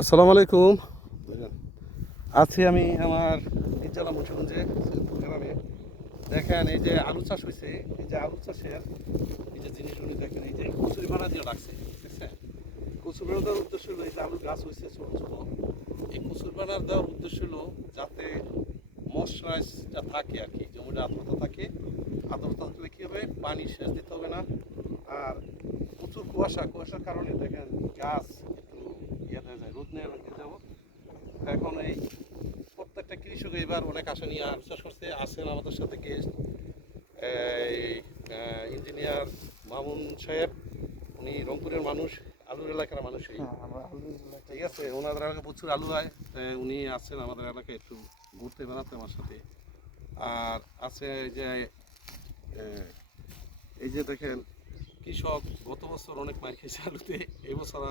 আসসালামু আলাইকুম। আছি আমি আমার জেলা মুন্সিগঞ্জে গ্রামে দেখেন এই যে আলু চাষ হয়েছে এই যে আলু চাষের এই যে জিনিস জিনিসগুলি দেখেন, এই যে কচুরি বানা দিয়ে রাখছে দেখছেন কচুরি বানা দেওয়ার উদ্দেশ্য হলো এই যে আলু গাছ হয়েছে ছোট ছোট। এই কচুর বানার দেওয়ার উদ্দেশ্য হলো যাতে মশরাইজটা থাকে আর কি জমিটা আর্দ্রতা থাকে, আর্দ্রতা থাকলে কী হবে? পানি সেচ দিতে হবে না। আর প্রচুর কুয়াশা, কুয়াশার কারণে দেখেন গাছ একটু ইয়ে হয়ে যায়। রোদ নেই যাব। এখন এই প্রত্যেকটা কৃষক এবার অনেক আশা নিয়ে আলু করছে। আছেন আমাদের সাথে গেস্ট এই ইঞ্জিনিয়ার মামুন সাহেব। উনি রংপুরের মানুষ আলুর এলাকার মানুষই ঠিক আছে ওনাদের এলাকায় প্রচুর আলু হয়। উনি আছেন আমাদের এলাকায় একটু ঘুরতে বেড়াতে আমার সাথে। আর আছে এই যে এই যে দেখেন কৃষক গত বছর অনেক মার খেয়েছে আলুতে। এই বছর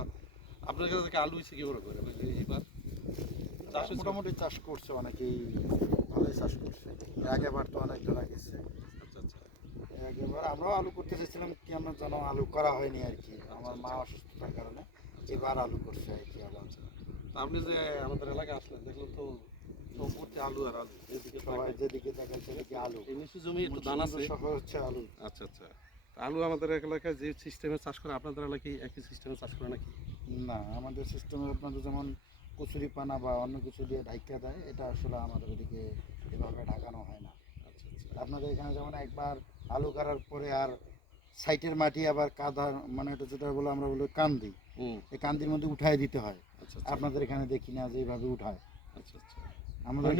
আপনার কাছে থেকে আলু হয়েছে কি করে? করে এইবার চাষ মোটামুটি চাষ করছে অনেকেই ভালোই চাষ করছে। আগেবার তো অনেকজন গেছে। আচ্ছা আচ্ছা। আগেবার আমরাও আলু করতে চাইছিলাম কেন যেন আলু করা হয়নি আর কি। আমার মা অসুস্থতার কারণে এবার আলু করছে আর কি আলু আপনি যে আমাদের এলাকায় আসলেন দেখলাম তো সম্পত্তি আলু আর আলু। সবাই যেদিকে দেখেন সেদিকে আলু। এই নিচু জমি একটু দান আছে। সহ হচ্ছে আলু। আচ্ছা আচ্ছা। আলু আমাদের এলাকায় যে সিস্টেমে চাষ করে আপনাদের এলাকায় একই সিস্টেমে চাষ করে নাকি? না আমাদের সিস্টেমে আপনাদের যেমন কচুরি পানা বা অন্য কিছু দিয়ে ঢাইকা দেয় এটা আসলে আমাদের ওদিকে এভাবে ঢাকানো হয় না। আচ্ছা আচ্ছা। আপনাদের এখানে যেমন একবার আলু করার পরে আর সাইটের মাটি আবার কাদা মানে এটা যেটা বলে আমরা বলি কান্দি হুম। এই কান্দির মধ্যে উঠায় দিতে হয়। আচ্ছা আপনাদের এখানে দেখি না যে এইভাবে উঠায়। আচ্ছা আচ্ছা। আমাদের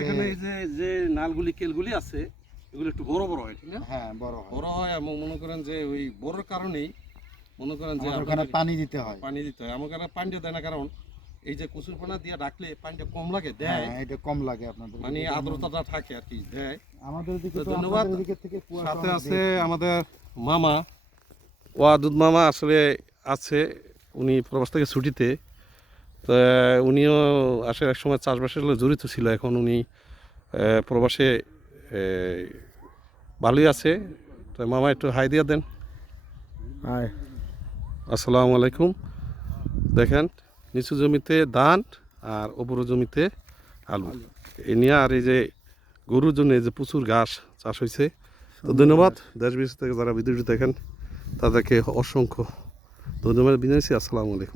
এখানে যে যে নালগুলি কেলগুলি আছে এগুলো একটু বড় বড় হয় ঠিক না? হ্যাঁ বড় হয়। বড় হয় এবং মনে করেন যে ওই বড় কারণেই মনে করেন যে আমাদের ওখানে পানি দিতে হয়। পানি দিতে হয়। আমার কারণে পানিটা দেয় না কারণ এই যে কচুর পানা দিয়ে ডাকলে পানিটা কম লাগে দেয়। হ্যাঁ এটা কম লাগে আপনাদের মানে। আর্দ্রতাটা থাকে আর কি দেয়। আমাদের দিকে ধন্যবাদ। থেকে সাথে আছে আমাদের মামা। ওয়াদুদ মামা আসলে আছে উনি প্রবাস থেকে ছুটিতে। তো উনিও আসলে এক সময় চাষবাসের জড়িত ছিল এখন উনি প্রবাসে ভালোই আছে। তো মামা একটু হাই দিয়ে দেন। হাই। আসসালামু আলাইকুম। দেখেন নিচু জমিতে ধান আর ওপর জমিতে আলু। এই নিয়ে আর এই যে গরুর জন্য যে প্রচুর ঘাস চাষ হয়েছে তো ধন্যবাদ। দেশ বিদেশ থেকে যারা ভিডিওটি দেখেন তাদেরকে অসংখ্য ধন্যবাদ। বিনাইছি আসসালামু আলাইকুম।